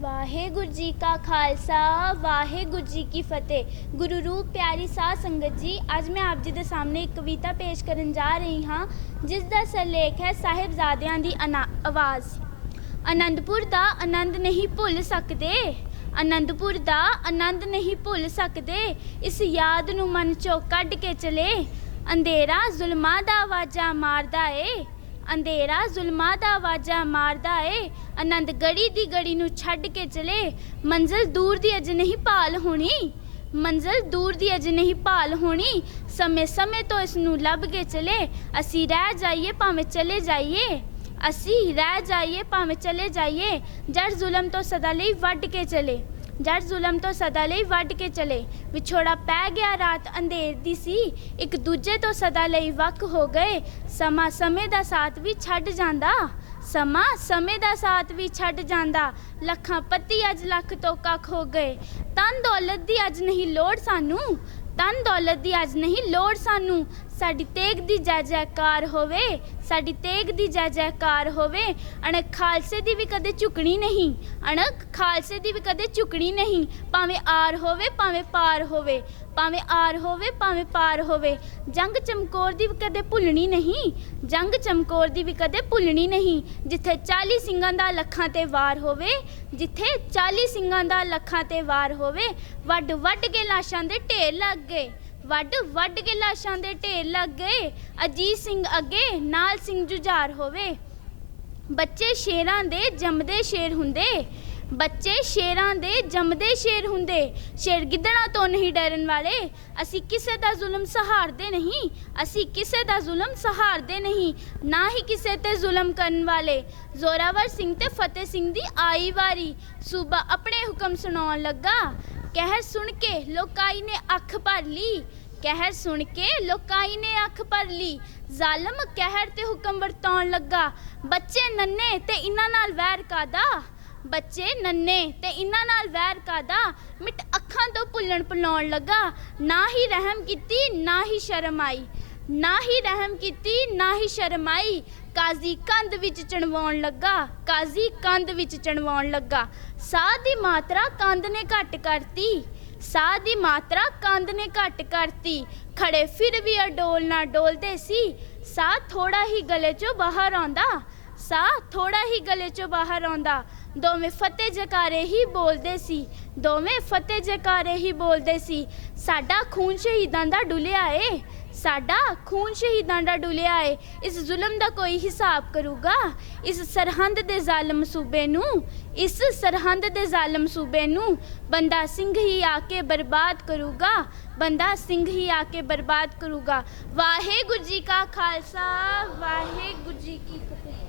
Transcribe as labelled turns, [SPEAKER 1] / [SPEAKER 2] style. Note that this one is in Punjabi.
[SPEAKER 1] ਵਾਹਿਗੁਰੂ ਜੀ ਕਾ ਖਾਲਸਾ, ਵਾਹਿਗੁਰੂ ਜੀ ਕੀ ਫਤਿਹ। ਗੁਰੂ ਰੂਪ ਪਿਆਰੀ ਸਾਧ ਸੰਗਤ ਜੀ, ਅੱਜ ਮੈਂ ਆਪ ਜੀ ਦੇ ਸਾਹਮਣੇ ਇੱਕ ਕਵਿਤਾ ਪੇਸ਼ ਕਰਨ ਜਾ ਰਹੀ ਹਾਂ, ਜਿਸ ਦਾ ਸਰਲੇਖ ਹੈ ਸਾਹਿਬਜ਼ਾਦਿਆਂ ਦੀ ਅਨਾ- ਆਵਾਜ਼। ਅਨੰਦਪੁਰ ਦਾ ਆਨੰਦ ਨਹੀਂ ਭੁੱਲ ਸਕਦੇ। ਅਨੰਦਪੁਰ ਦਾ ਆਨੰਦ ਨਹੀਂ ਭੁੱਲ ਸਕਦੇ। ਇਸ ਯਾਦ ਨੂੰ ਮਨ ਚੋਂ ਕੱਢ ਕੇ ਚਲੇ। ਅੰਧੇਰਾ ਜ਼ੁਲਮਾਂ ਦਾ ਆਵਾਜ਼ਾਂ ਮਾਰਦਾ ਏ। ਅੰਧੇਰਾ ਜ਼ੁਲਮਾਂ ਦਾ ਆਵਾਜ਼ਾਂ ਮਾਰਦਾ ਏ। ਆਨੰਦ ਗੜੀ ਦੀ ਗੜੀ ਨੂੰ ਛੱਡ ਕੇ ਚਲੇ। ਮੰਜ਼ਲ ਦੂਰ ਦੀ ਅਜ ਨਹੀਂ ਭਾਲ ਹੋਣੀ। ਮੰਜ਼ਲ ਦੂਰ ਦੀ ਅਜ ਨਹੀਂ ਭਾਲ ਹੋਣੀ। ਸਮੇਂ ਸਮੇਂ ਤੋਂ ਇਸ ਨੂੰ ਲੱਭ ਕੇ ਚਲੇ। ਅਸੀਂ ਰਹਿ ਜਾਈਏ ਭਾਵੇਂ ਚਲੇ ਜਾਈਏ। ਅਸੀਂ ਰਹਿ ਜਾਈਏ ਭਾਵੇਂ ਚਲੇ ਜਾਈਏ। ਜੜ ਜ਼ੁਲਮ ਤੋਂ ਸਦਾ ਲਈ ਵੱਢ ਕੇ ਚਲੇ। ਜੜ ਜ਼ੁਲਮ ਤੋਂ ਸਦਾ ਲਈ ਵੱਢ ਕੇ ਚਲੇ। ਵਿਛੋੜਾ ਪੈ ਗਿਆ, ਰਾਤ ਅੰਧੇਰ ਦੀ ਸੀ। ਇੱਕ ਦੂਜੇ ਤੋਂ ਸਦਾ ਲਈ ਵੱਖ ਹੋ ਗਏ। ਸਮਾਂ ਸਮੇਂ ਦਾ ਸਾਥ ਵੀ ਛੱਡ ਜਾਂਦਾ। ਸਮਾਂ ਸਮੇਂ ਦਾ ਸਾਥ ਵੀ ਛੱਡ ਜਾਂਦਾ। ਲੱਖਾਂ ਪਤੀ ਅੱਜ ਲੱਖ ਤੋਂ ਕੱਖ ਹੋ ਗਏ। ਤਨ ਦੌਲਤ ਦੀ ਅੱਜ ਨਹੀਂ ਲੋੜ ਸਾਨੂੰ। ਤਨ ਦੌਲਤ ਦੀ ਅੱਜ ਨਹੀਂ, ਲੋੜ ਸਾਨੂੰ। ਸਾਡੀ ਤੇਗ ਦੀ ਜੈ ਜੈਕਾਰ ਹੋਵੇ, ਸਾਡੀ ਤੇਗ ਦੀ ਜੈ ਜੈਕਾਰ ਹੋਵੇ। ਅਣਖ ਖਾਲਸੇ ਦੀ ਵੀ ਕਦੇ ਝੁਕਣੀ ਨਹੀਂ, ਅਣਖ ਖਾਲਸੇ ਦੀ ਵੀ ਕਦੇ ਝੁਕਣੀ ਨਹੀਂ। ਭਾਵੇਂ ਆਰ ਹੋਵੇ, ਭਾਵੇਂ ਪਾਰ ਹੋਵੇ। ਭਾਵੇਂ ਆਰ ਹੋਵੇ, ਭਾਵੇਂ ਪਾਰ ਹੋਵੇ। ਜੰਗ ਚਮਕੌਰ ਦੀ ਵੀ ਕਦੇ ਭੁੱਲਣੀ ਨਹੀਂ। ਜੰਗ ਚਮਕੌਰ ਦੀ ਵੀ ਕਦੇ ਭੁੱਲਣੀ ਨਹੀਂ। ਜਿੱਥੇ 40 ਸਿੰਘਾਂ ਦਾ ਲੱਖਾਂ ਤੇ ਵਾਰ ਹੋਵੇ, ਜਿੱਥੇ 40 ਸਿੰਘਾਂ ਦਾ ਲੱਖਾਂ ਤੇ ਵਾਰ ਹੋਵੇ, ਵੱਡ ਵੱਡ ਕੇ ਲਾਸ਼ਾਂ ਦੇ ਢੇਰ ਲੱਗ ਗਏ। ਵੱਡ ਵੱਡ ਕੇ ਲਾਸ਼ਾਂ ਦੇ ਢੇਰ ਲੱਗ ਗਏ। ਅਜੀਤ ਸਿੰਘ ਅੱਗੇ, ਨਾਲ ਸਿੰਘ ਜੁਝਾਰ ਹੋਵੇ। ਬੱਚੇ ਸ਼ੇਰਾਂ ਦੇ ਜੰਮਦੇ ਸ਼ੇਰ ਹੁੰਦੇ। ਬੱਚੇ ਸ਼ੇਰਾਂ ਦੇ ਜੰਮਦੇ ਸ਼ੇਰ ਹੁੰਦੇ। ਸ਼ੇਰ ਗਿੱਦੜਾਂ ਤੋਂ ਨਹੀਂ ਡਰਨ ਵਾਲੇ। ਅਸੀਂ ਕਿਸੇ ਦਾ ਜ਼ੁਲਮ ਸਹਾਰਦੇ ਨਹੀਂ। ਅਸੀਂ ਕਿਸੇ ਦਾ ਜ਼ੁਲਮ ਸਹਾਰਦੇ ਨਹੀਂ। ਨਾ ਹੀ ਕਿਸੇ ਤੇ ਜ਼ੁਲਮ ਕਰਨ ਵਾਲੇ। ਜ਼ੋਰਾਵਰ ਸਿੰਘ ਤੇ ਫਤਿਹ ਸਿੰਘ ਦੀ ਆਈ ਵਾਰੀ। ਸੂਬਾ ਆਪਣੇ ਹੁਕਮ ਸੁਣਾਉਣ ਲੱਗਾ। ਕਹਿਰ ਸੁਣ ਕੇ ਲੋਕਾਈ ਨੇ ਅੱਖ ਭਰ ਲਈ। ਕਹਿਰ ਸੁਣ ਕੇ ਲੋਕਾਈ ਨੇ ਅੱਖ ਭਰ ਲਈ। ਜ਼ਾਲਮ ਕਹਿਰ ਤੇ ਹੁਕਮ ਵਰਤਾਉਣ ਲੱਗਾ। ਬੱਚੇ ਨੰਨੇ ਤੇ ਇਹਨਾਂ ਨਾਲ ਵੈਰ ਕਾਦਾ? ਬੱਚੇ, ਨੰਨੇ ਤੇ ਇਹਨਾਂ ਨਾਲ ਵੈਰ ਕਾਦਾ ਮਿਟ ਅੱਖਾਂ ਤੋਂ ਭੁੱਲਣ ਭੁਲਾਉਣ ਲੱਗਾ। ਨਾ ਹੀ ਰਹਿਮ ਕੀਤੀ, ਨਾ ਹੀ ਸ਼ਰਮ ਆਈ। ਨਾ ਹੀ ਰਹਿਮ ਕੀਤੀ, ਨਾ ਹੀ ਸ਼ਰਮ ਆਈ। ਕਾਜ਼ੀ ਕੰਧ ਵਿੱਚ ਚਣਵਾਉਣ ਲੱਗਾ। ਕਾਜ਼ੀ ਕੰਧ ਵਿੱਚ ਚਣਵਾਉਣ ਲੱਗਾ। ਸਾਹ ਦੀ ਮਾਤਰਾ ਕੰਧ ਨੇ ਘੱਟ ਕਰਤੀ। ਸਾਹ ਦੀ ਮਾਤਰਾ ਕੰਧ ਨੇ ਘੱਟ ਕਰਤੀ। ਖੜੇ ਫਿਰ ਵੀ ਅਡੋਲ ਨਾ ਡੋਲਦੇ ਸੀ। ਸਾਹ ਥੋੜਾ ਹੀ ਗਲੇ ਚੋਂ ਬਾਹਰ ਆਉਂਦਾ। ਸਾਹ ਥੋੜਾ ਹੀ ਗਲੇ ਚੋਂ ਬਾਹਰ ਆਉਂਦਾ। ਦੋਵੇਂ ਫਤਿਹ ਜਕਾਰੇ ਹੀ ਬੋਲਦੇ ਸੀ। ਦੋਵੇਂ ਫਤਿਹ ਜਕਾਰੇ ਹੀ ਬੋਲਦੇ ਸੀ। ਸਾਡਾ ਖੂਨ ਸ਼ਹੀਦਾਂ ਦਾ ਡੁੱਲਿਆ ਏ। ਸਾਡਾ ਖੂਨ ਸ਼ਹੀਦਾਂ ਦਾ ਡੁੱਲਿਆ ਏ। ਇਸ ਜ਼ੁਲਮ ਦਾ ਕੋਈ ਹਿਸਾਬ ਕਰੂਗਾ? ਇਸ ਸਰਹੰਦ ਦੇ ਜ਼ਾਲਮ ਸੂਬੇ ਨੂੰ, ਇਸ ਸਰਹੰਦ ਦੇ ਜ਼ਾਲਮ ਸੂਬੇ ਨੂੰ ਬੰਦਾ ਸਿੰਘ ਹੀ ਆ ਕੇ ਬਰਬਾਦ ਕਰੂਗਾ? ਬੰਦਾ ਸਿੰਘ ਹੀ ਆ ਕੇ ਬਰਬਾਦ ਕਰੂਗਾ। ਵਾਹਿਗੁਰੂ ਜੀ ਕਾ ਖਾਲਸਾ, ਵਾਹਿਗੁਰੂ ਜੀ ਕੀ ਫਤਿਹ।